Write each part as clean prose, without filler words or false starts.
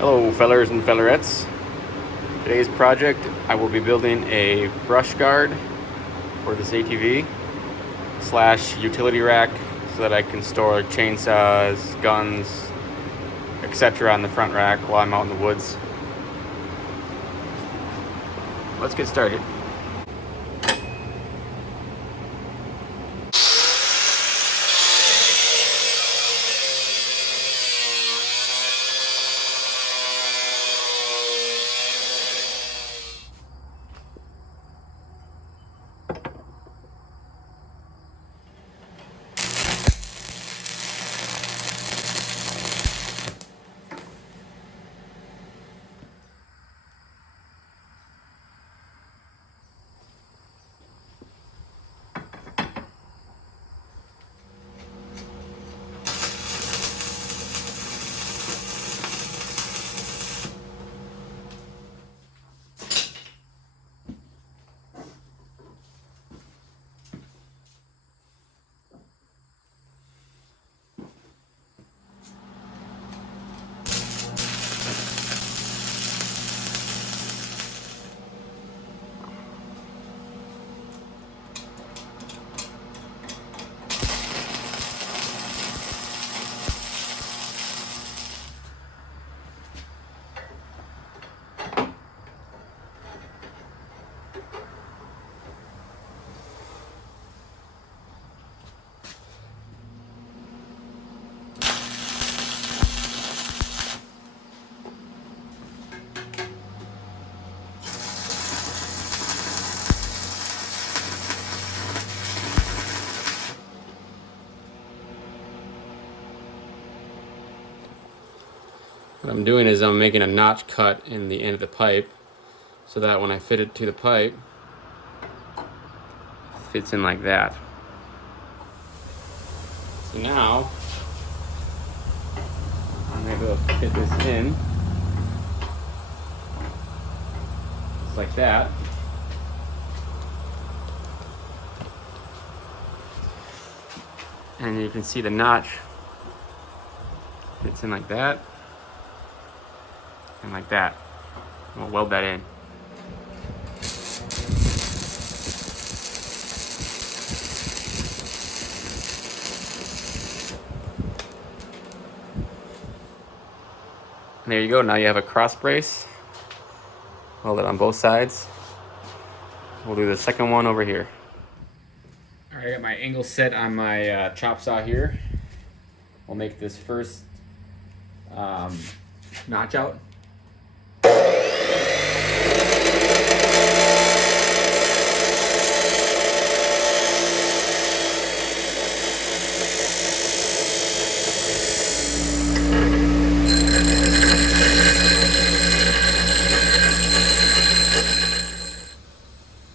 Hello fellers and fellerettes. Today's project, I will be building a brush guard for this ATV slash utility rack so that I can store chainsaws, guns, etc. on the front rack while I'm out in the woods. Let's get started. What I'm doing is I'm making a notch cut in the end of the pipe so that when I fit it to the pipe, it fits in like that. So now, I'm able to fit this in, just like that. And you can see the notch fits in like that. And like that. We'll weld that in. And there you go. Now you have a cross brace. Weld it on both sides. We'll do the second one over here. All right, I got my angle set on my chop saw here. We'll make this first notch out.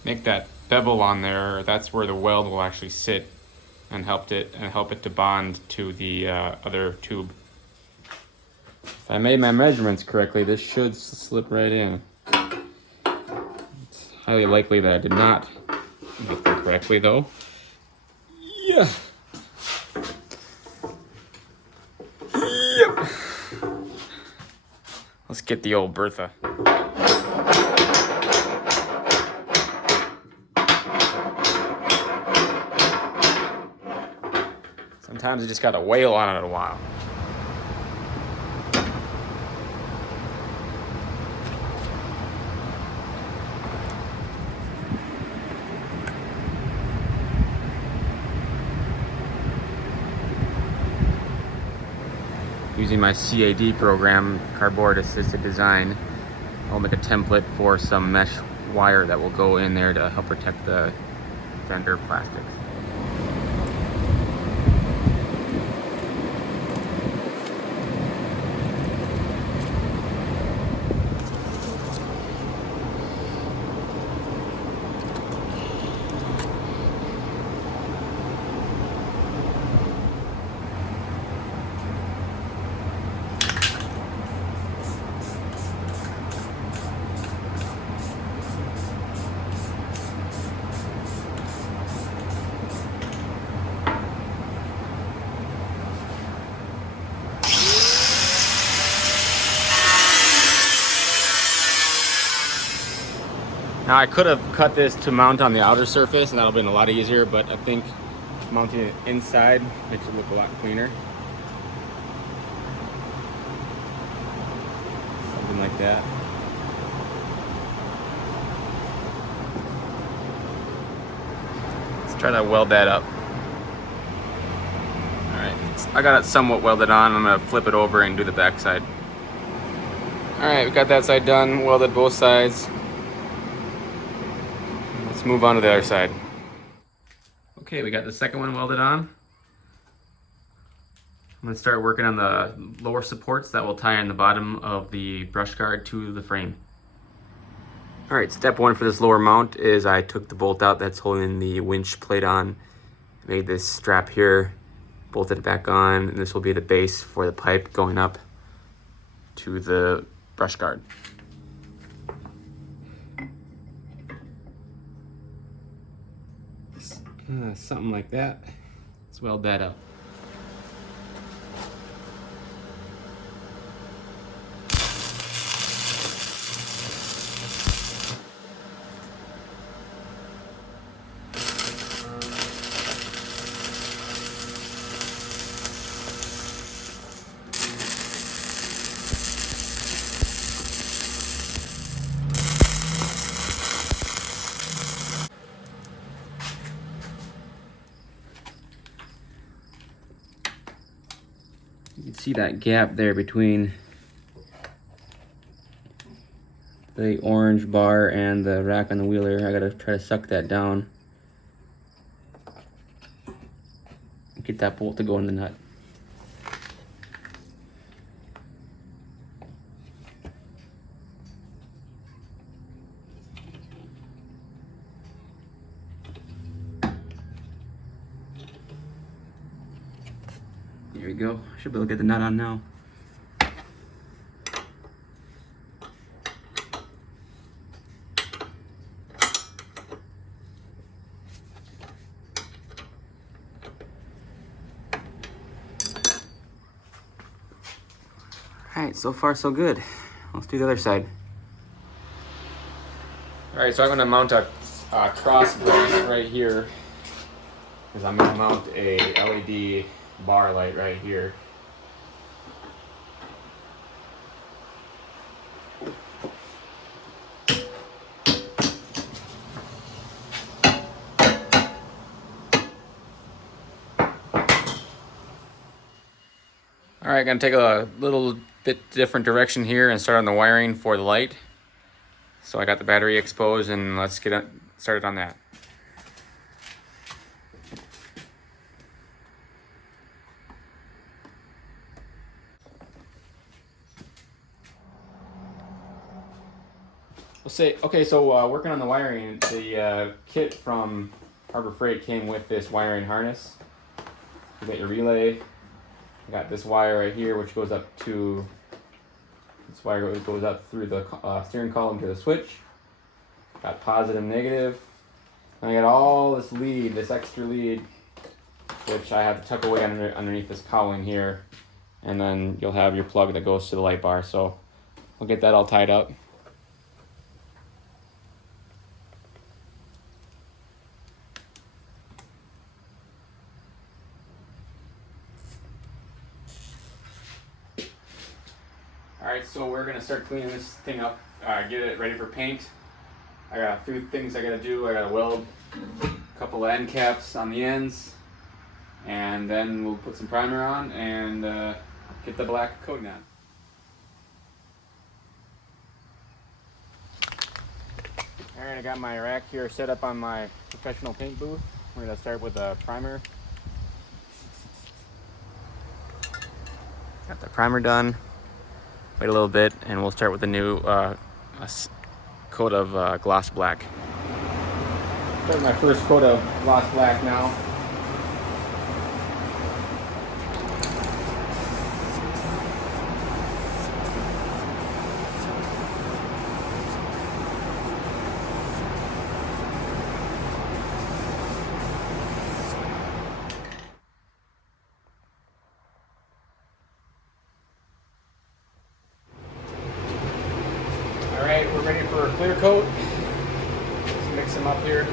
Make that bevel on there. That's where the weld will actually sit and help it to bond to the other tube. If I made my measurements correctly, this should slip right in. It's highly likely that I did not make them correctly though. Yeah. Yep. Let's get the old Bertha. Sometimes you just gotta wail on it a while. Using my CAD program, Cardboard Assisted Design, I'll make a template for some mesh wire that will go in there to help protect the fender plastics. Now I could have cut this to mount on the outer surface and that'll been a lot easier, but I think mounting it inside makes it look a lot cleaner. Something like that. Let's try to weld that up. Alright, I got it somewhat welded on. I'm gonna flip it over and do the back side. Alright, we got that side done, welded both sides. Let's move on to the other side. Okay, we got the second one welded on. I'm gonna start working on the lower supports that will tie in the bottom of the brush guard to the frame. All right, step one for this lower mount is I took the bolt out that's holding the winch plate on, made this strap here, bolted it back on, and this will be the base for the pipe going up to the brush guard. Something like that. Let's weld that up. You can see that gap there between the orange bar and the rack on the wheeler. I gotta try to suck that down. Get that bolt to go in the nut. There we go. Should be able to get the nut on now. All right, so far so good. Let's do the other side. All right, so I'm gonna mount a cross brace right here because I'm gonna mount a LED bar light right here. All right, gonna take a little bit different direction here and start on the wiring for the light. So I got the battery exposed and let's get started on that. Okay, so working on the wiring, the kit from Harbor Freight came with this wiring harness. You got your relay. I got this wire right here, which goes up to, this wire goes up through the steering column to the switch. Got positive, negative. And I got all this lead, this extra lead, which I have to tuck away underneath this cowling here. And then you'll have your plug that goes to the light bar. So we'll get that all tied up. Alright, so we're going to start cleaning this thing up, get it ready for paint. I got a few things I got to do. I got to weld a couple of end caps on the ends, and then we'll put some primer on and get the black coating on. Alright, I got my rack here set up on my professional paint booth. We're going to start with a primer. Got the primer done. Wait a little bit and we'll start with the new coat of gloss black. Start my first coat of gloss black now. Alright, we're ready for a clear coat. them up here.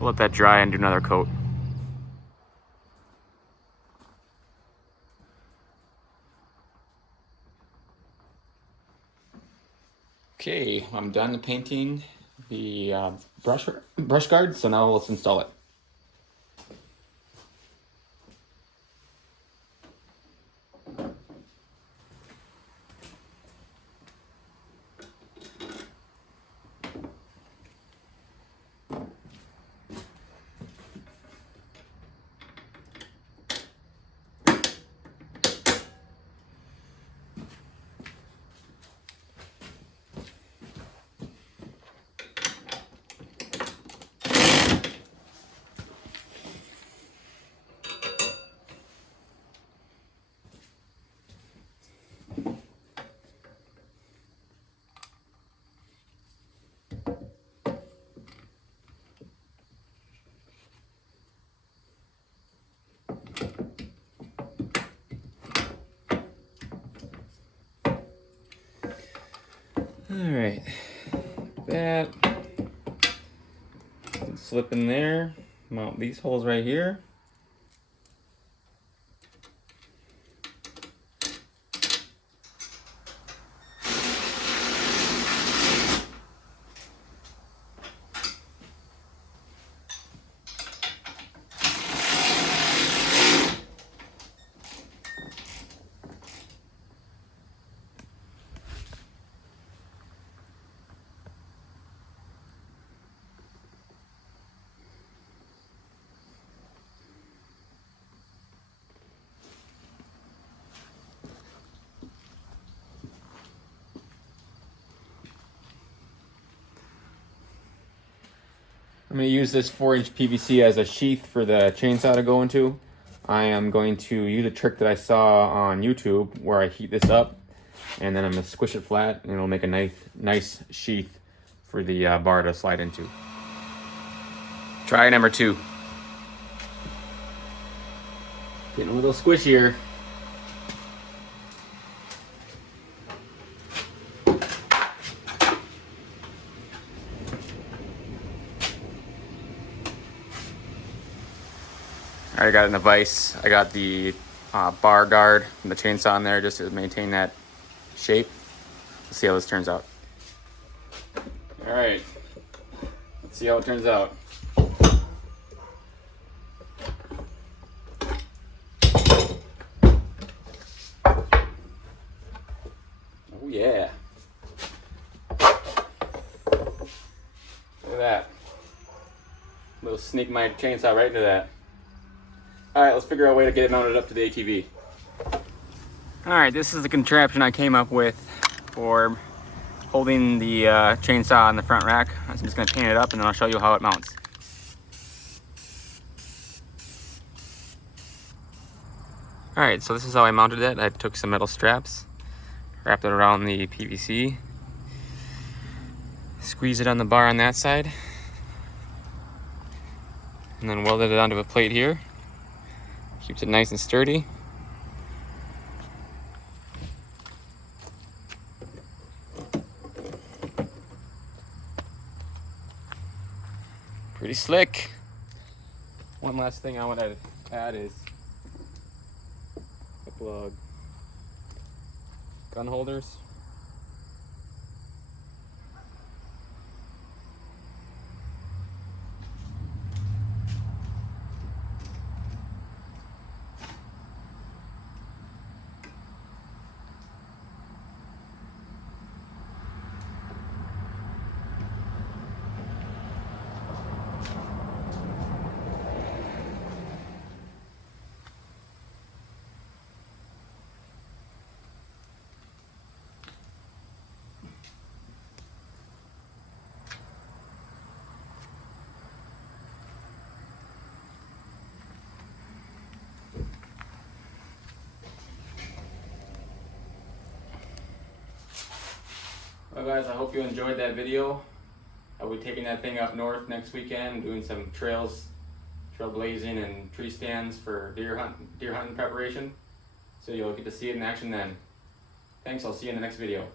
We'll let that dry and do another coat. Okay, I'm done painting the brush guard, so now let's install it. Alright, that slip in there, mount these holes right here. I'm going to use this 4-inch PVC as a sheath for the chainsaw to go into. I am going to use a trick that I saw on YouTube where I heat this up and then I'm going to squish it flat and it'll make a nice sheath for the bar to slide into. Try number 2. Getting a little squishier. I got it in a vise. I got the bar guard and the chainsaw in there just to maintain that shape. Let's see how this turns out. All right, let's see how it turns out. Oh yeah. Look at that. Little sneak my chainsaw right into that. Alright, let's figure out a way to get it mounted up to the ATV. Alright, this is the contraption I came up with for holding the chainsaw on the front rack. I'm just going to paint it up and then I'll show you how it mounts. Alright, so this is how I mounted it. I took some metal straps, wrapped it around the PVC, squeezed it on the bar on that side, and then welded it onto a plate here. Keeps it nice and sturdy. Pretty slick. One last thing I want to add is a couple of gun holders. Well guys, I hope you enjoyed that video. I'll be taking that thing up north next weekend, doing some trailblazing and tree stands for deer hunting preparation. So you'll get to see it in action then. Thanks, I'll see you in the next video.